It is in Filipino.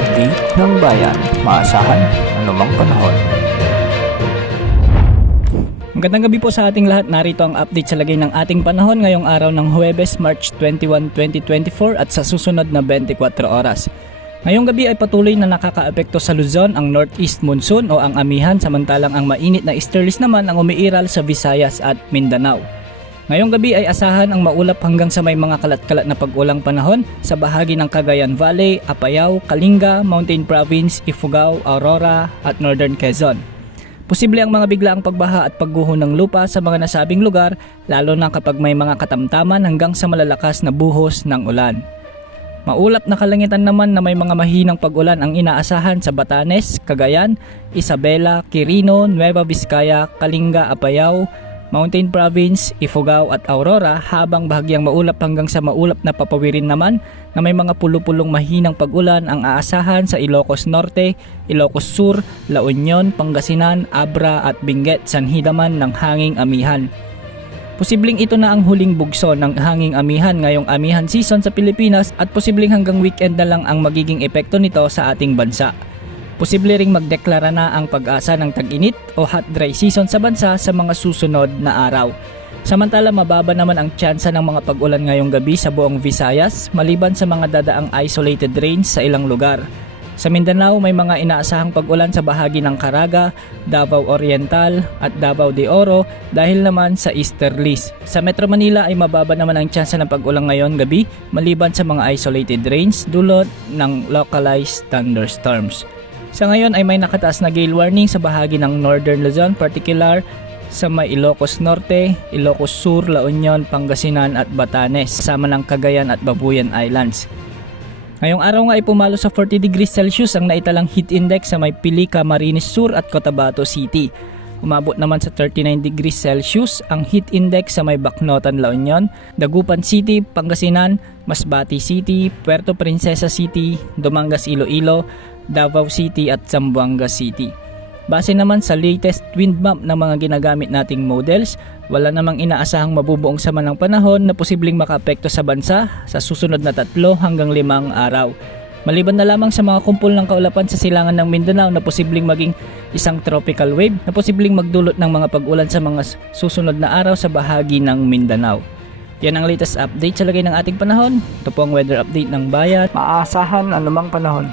update ng bayan. Maasahan anumang panahon. Magandang gabi po sa ating lahat. Narito ang update sa lagay ng ating panahon ngayong araw ng Huwebes, March 21, 2024 at sa susunod na 24 oras. Ngayong gabi ay patuloy na nakakaapekto sa Luzon ang Northeast Monsoon o ang amihan, samantalang ang mainit na easterlies naman ang umiiral sa Visayas at Mindanao. Ngayong gabi ay asahan ang maulap hanggang sa may mga kalat-kalat na pag-ulang panahon sa bahagi ng Cagayan Valley, Apayao, Kalinga, Mountain Province, Ifugao, Aurora at Northern Quezon. Posible ang mga biglaang pagbaha at pagguho ng lupa sa mga nasabing lugar, lalo na kapag may mga katamtaman hanggang sa malalakas na buhos ng ulan. Maulap na kalangitan naman na may mga mahinang pag-ulan ang inaasahan sa Batanes, Cagayan, Isabela, Quirino, Nueva Vizcaya, Kalinga, Apayao, Mountain Province, Ifugao at Aurora, habang bahagyang maulap hanggang sa maulap na papawirin naman na may mga pulo-pulong mahinang pag-ulan ang aasahan sa Ilocos Norte, Ilocos Sur, La Union, Pangasinan, Abra at Benguet, sanhi naman ng hanging amihan. Posibleng ito na ang huling bugso ng hanging amihan ngayong amihan season sa Pilipinas at posibleng hanggang weekend na lang ang magiging epekto nito sa ating bansa. Posible ring magdeklara na ang pag-asa ng tag-init o hot dry season sa bansa sa mga susunod na araw. Samantala mababa naman ang tsansa ng mga pag-ulan ngayong gabi sa buong Visayas maliban sa mga dadaang isolated rains sa ilang lugar. Sa Mindanao may mga inaasahang pag-ulan sa bahagi ng Caraga, Davao Oriental at Davao de Oro dahil naman sa easterlies. Sa Metro Manila ay mababa naman ang tsansa ng pag-ulan ngayon gabi maliban sa mga isolated rains dulot ng localized thunderstorms. Sa ngayon ay may nakataas na gale warning sa bahagi ng Northern Luzon, particular sa may Ilocos Norte, Ilocos Sur, La Union, Pangasinan at Batanes, kasama ng Cagayan at Babuyan Islands. Ngayong araw nga ay pumalo sa 40 degrees Celsius ang naitalang heat index sa may Pili, Camarines Sur at Cotabato City. Umabot naman sa 39 degrees Celsius ang heat index sa may Bacnotan, La Union, Dagupan City, Pangasinan, Masbate City, Puerto Princesa City, Dumangas, Iloilo, Davao City at Zamboanga City. Base naman sa latest wind map ng mga ginagamit nating models, wala namang inaasahang mabubuong sama ng panahon na posibleng makaapekto sa bansa sa susunod na 3 hanggang 5 araw. Maliban na lamang sa mga kumpol ng kaulapan sa silangan ng Mindanao na posibleng maging isang tropical wave na posibleng magdulot ng mga pag-ulan sa mga susunod na araw sa bahagi ng Mindanao. Yan ang latest update sa lagay ng ating panahon. Ito po ang weather update ng bayan. Maasahan anumang panahon.